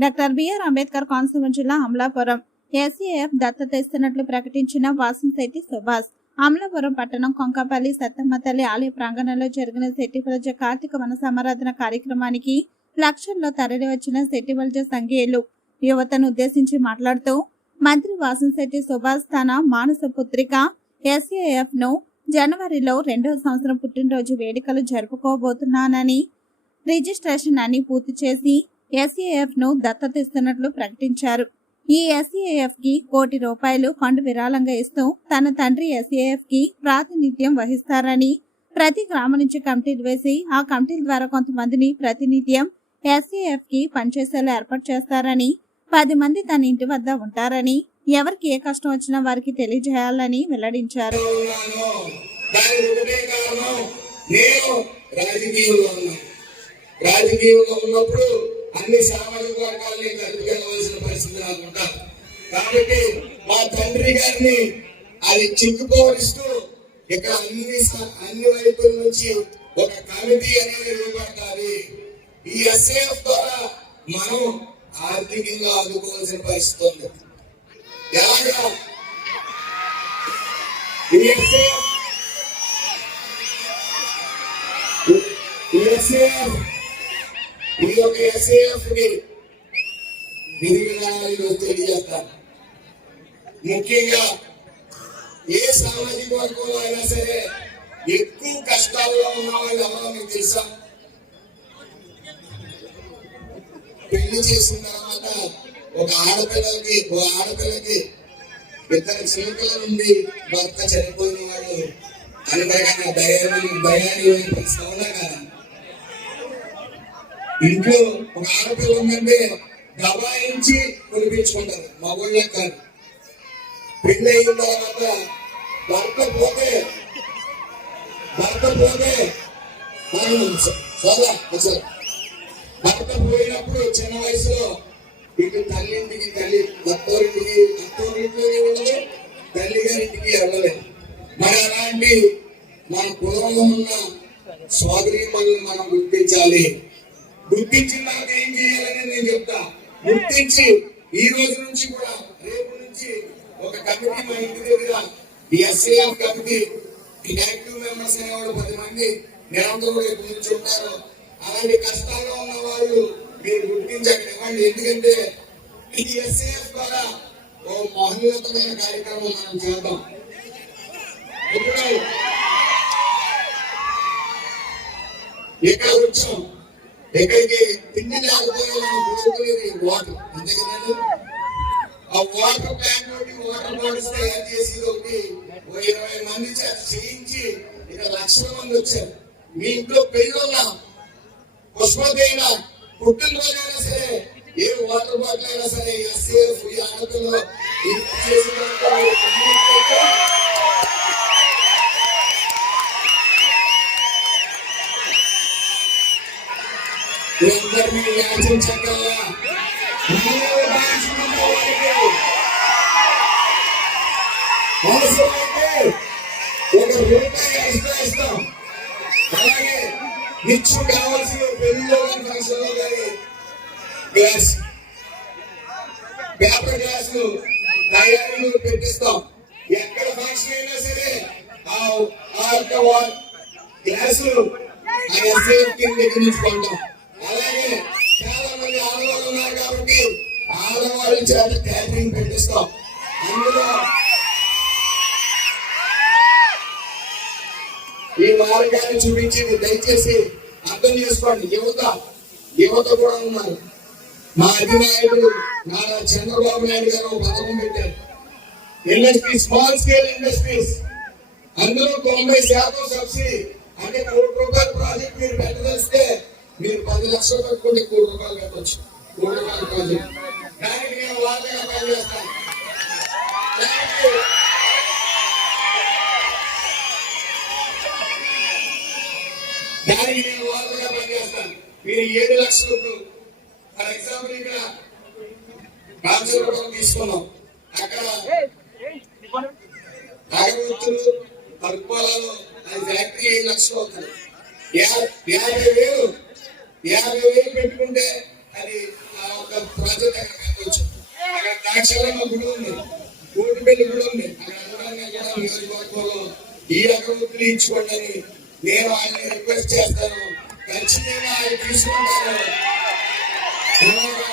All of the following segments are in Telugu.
డాక్టర్ బిఆర్ అంబేద్కర్ కోనసీమ జిల్లా అమలాపురం. ఎస్ఏఎఫ్ దత్తత ఇస్తున్నట్లు ప్రకటించిన వాసంశెట్టి సుభాష్. అమలాపురం పట్టణం కొంకపల్లి సత్తమ్మ తల్లి ఆలయ ప్రాంగణంలో జరిగిన శెట్టిపలజ కార్తీక వన సమారాధన కార్యక్రమానికి లక్షల్లో తరలి వచ్చిన శెట్టిపలజ సంఘీయులు. యువతను ఉద్దేశించి మాట్లాడుతూ మంత్రి వాసంశెట్టి సుభాష్ తన మానస పుత్రిక ఎస్ఏఎఫ్ను జనవరిలో రెండవ సంవత్సరం పుట్టినరోజు వేడుకలు జరుపుకోబోతున్నానని రిజిస్ట్రేషన్ అన్ని పూర్తి చేసి ఎస్ఏఎఫ్ను దత్తత ఇస్తున్నట్లు ప్రకటించారు. ఈ ఎస్ఏఎఫ్కి కోటి రూపాయలు ఫండ్ విరాళంగా ఇస్తూ తన తండ్రి ఎస్ఏఎఫ్కి ప్రాతినిధ్యం వహిస్తారని ప్రతి గ్రామం నుంచి కమిటీలు వేసి ఆ కమిటీల ద్వారా కొంతమందిని ప్రాతినిధ్యం ఎస్ఏఎఫ్కి పనిచేసేలా ఏర్పాటు చేస్తారని పది మంది తన ఇంటి వద్ద ఉంటారని ఎవరికి ఏ కష్టం వచ్చినా వారికి తెలియజేయాలని వెల్లడించారు. రాజకీయంలో ఉన్నప్పుడు అన్ని సామాజిక వర్గాల్ని కలుపుకెళ్ళవలసిన పరిస్థితి నాకు కాబట్టి మా తండ్రి గారిని అది చిక్కుకోవరిస్తూ ఇక్కడ అన్ని అన్ని వైపుల నుంచి ఒక కమిటీ అనేది రూపడాలి ఈ ఎస్ఏఎఫ్ ద్వారా మనం ఆర్థికంగా ఆదుకోవాల్సిన పరిస్థితి ఉంది. ఎలాగా? ఈ ఎస్ఏఎఫ్ ఈ ఎస్ఏఎఫ్ ఈ యొక్క ఎస్ఏఎఫ్ని తెలియజేస్తాను ముఖ్యంగా ఏ సామాజిక వర్గంలో అయినా సరే ఎక్కువ కష్టాల్లో ఉన్న వాళ్ళు ఎవరో మీకు తెలుసా? పెళ్ళి చేసిన తర్వాత ఒక ఆడపిల్లకి ఒక ఆడపిల్లకి ఇద్దరు చిలుకల నుండి భర్త చనిపోయిన వాడు అందరికన్నా దయాన్ని దయాన్ని అవునా కదా ఇంట్లో ఒక ఆడపిల్ల ఉందంటే దబాయించి కొనిపించుకుంటారు. ఊళ్ళో కాదు పెళ్ళి అయిన తర్వాత భర్త పోతే భర్త పోతే సోదా అసలు. భర్త పోయినప్పుడు చిన్న వయసులో ఇటు తల్లింటికి తల్లి భర్తోరింటికి భర్తోరింట్లోనే ఉండదు తల్లి గారింటికి వెళ్ళలేదు. మరి అలాంటి మన కులంలో ఉన్న సోదరి మనం గుర్తించాలి. గుర్తించిన తర్వాత ఏం చేయాలని నేను చెప్తా. గుర్తించి ఈ రోజు నుంచి కూడా రేపు నుంచి ఒక కమిటీ మా ఇంటి దగ్గర ఈ ఎస్ఏఎఫ్ కమిటీ ఈ యాక్టివ్ మెంబర్స్ అనేవాళ్ళు పది మంది నిరంతరం రేపు నుంచి ఉంటారు. అలాంటి కష్టాల్లో ఉన్న వాళ్ళు మీరు గుర్తించి అక్కడ ఇవ్వండి. ఎందుకంటే ఈ ఎస్ఏఎఫ్ ద్వారా ఓ మహోన్నతమైన కార్యక్రమం మనం చేద్దాం. ఇప్పుడు ఇక్కడ వచ్చాం ఎక్కడికి తిండి లేకపోయినా మనం వాటర్ అంతే ఆ వాటర్ ప్లాంట్ నుండి వాటర్ బాటిల్స్ తయారు చేసి ఒకటి ఇరవై మంది చేత చేయించి ఇక్కడ లక్షల మంది వచ్చారు. మీ ఇంట్లో పెళ్ళున్నా పుష్పతి అయినా పుట్టినరోజైనా సరే ఏ వాటర్ బాటిల్ అయినా సరే ఎస్ఏఎఫ్ ఈ ఆడపిల్లలు చేసినట్టు అందరినీ యాచించగల అవసరమైతే ఒక రూపాయి ఎక్స్ట్రా ఇస్తాం. అలాగే నిత్యం కావాల్సిన పెళ్ళిలో కానీ ఫంక్షన్లో కానీ గ్లాస్ పేపర్ గ్లాసులు తయారీలు పెట్టిస్తాం. ఎక్కడ ఫంక్షన్ అయినా సరే ఆ యొక్క వా- గ్లాసులు ఆ ఎస్ఐఎఫ్ కింద నుంచి కొంటాం. కానీ చాలా మంది ఆడవాళ్ళు ఉన్నారు కాబట్టి ఆడవాళ్ళ చేత క్యాటరింగ్ పెట్టిస్తాం. అందులో ఈ మార్గాన్ని చూపించింది దయచేసి అర్థం చేసుకోండి. యువత యువత కూడా ఉన్నారు. మా అధినాయకుడు నారా చంద్రబాబు నాయుడు గారు పథకం పెట్టారు. ఇండస్ట్రీ స్మాల్ స్కేల్ ఇండస్ట్రీస్ అందులో తొంభై శాతం సబ్సిడీ అంటే కోటి రూపాయల ప్రాజెక్ట్ మీరు పెట్టదలిస్తే మీరు పది లక్షలు పెట్టుకుంటే కోటి రూపాయలు పెట్టచ్చు కోటి రూపాయలు ప్రాజెక్ట్ దానికి నేను వాళ్ళగా పనిచేస్తాను దానికి నేను వాళ్ళగా పనిచేస్తాను మీరు ఏడు లక్షలు ఫర్ ఎగ్జాంపుల్ ఇక్కడ రామచంద్రపురం తీసుకున్నాం. అక్కడ అగరవత్తులు పరుపాలలో అది ఫ్యాక్టరీ ఏడు లక్షలు అవుతుంది. యాభై వేలు యాభై వేలు పెట్టుకుంటే అది ఆ ఒక గుడి ఉంది. కోటిపల్లి గుడి ఉంది. అక్కడ కూడా నియోజకవర్గంలో ఈ అభివృద్ధిని ఇచ్చుకోండి నేను ఆయన్ని రిక్వెస్ట్ చేస్తాను. ఖచ్చితంగా ఆయన తీసుకుంటాను అలాగా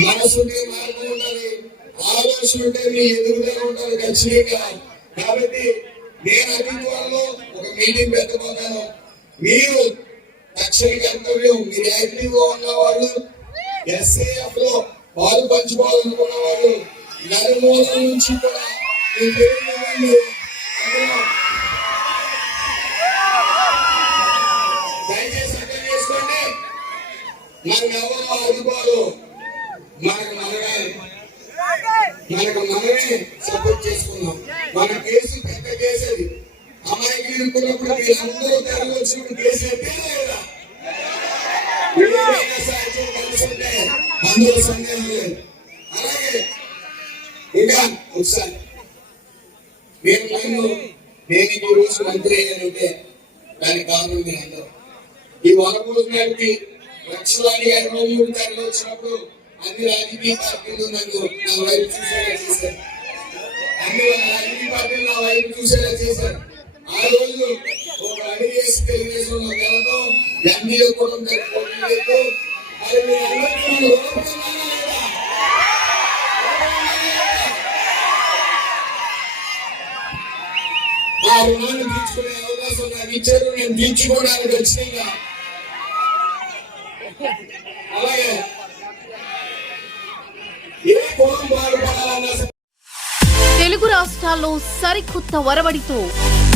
మనసు ఉంటే మార్గం ఉండాలి. ఆలోచన ఉంటే మీ ఎదురుగా ఉండాలి ఖచ్చితంగా. కాబట్టి నేను అతి త్వరలో ఒక మీటింగ్ పెట్టబోతాను. మీరు రక్షణ కర్తవ్యం మీరు యాక్టివ్గా ఉన్న వాళ్ళు ఎస్ఏఎఫ్లో పాలు పంచుకోవాలనుకున్న వాళ్ళు నలుమూలల నుంచి కూడా మీ పేర్లు దయచేసి అర్థం చేసుకోండి. మనం ఎవరు అధికారులు? మనకు మనమే మనకు మనమే సపోర్ట్ చేసుకున్నాం. మన కేసు పెద్ద కేసు అది. అమ్మాయికి ఇరుక్కున్నప్పుడు మీరందరూ తెరలు వచ్చినప్పుడు కేసు ఎత్తేదా లేదా? ఏదైనా అలాగే ఇంకా ఒకసారి నేను నన్ను నేను ఈ రోజు మంత్రి అయ్యానంటే దానికి కారణం మీరు అందరూ ఈ వనపూజ నాటికి లక్షలాది ఎనభై మూడు తరలి వచ్చినప్పుడు అన్ని రాజకీయ పార్టీలు నన్ను నా వైపు చూసేలా చేశారు అన్ని రాజకీయ పార్టీలు నా వైపు చూసేలా చేశారు ఎన్డీఏ ఆ రుణాన్ని తీర్చుకునే అవకాశం నాకు ఇచ్చారు నేను తీర్చుకోవడానికి అలాగే ఏ కులం తెలుగు రాష్ట్రాల్లో సరికొత్త వరవడితో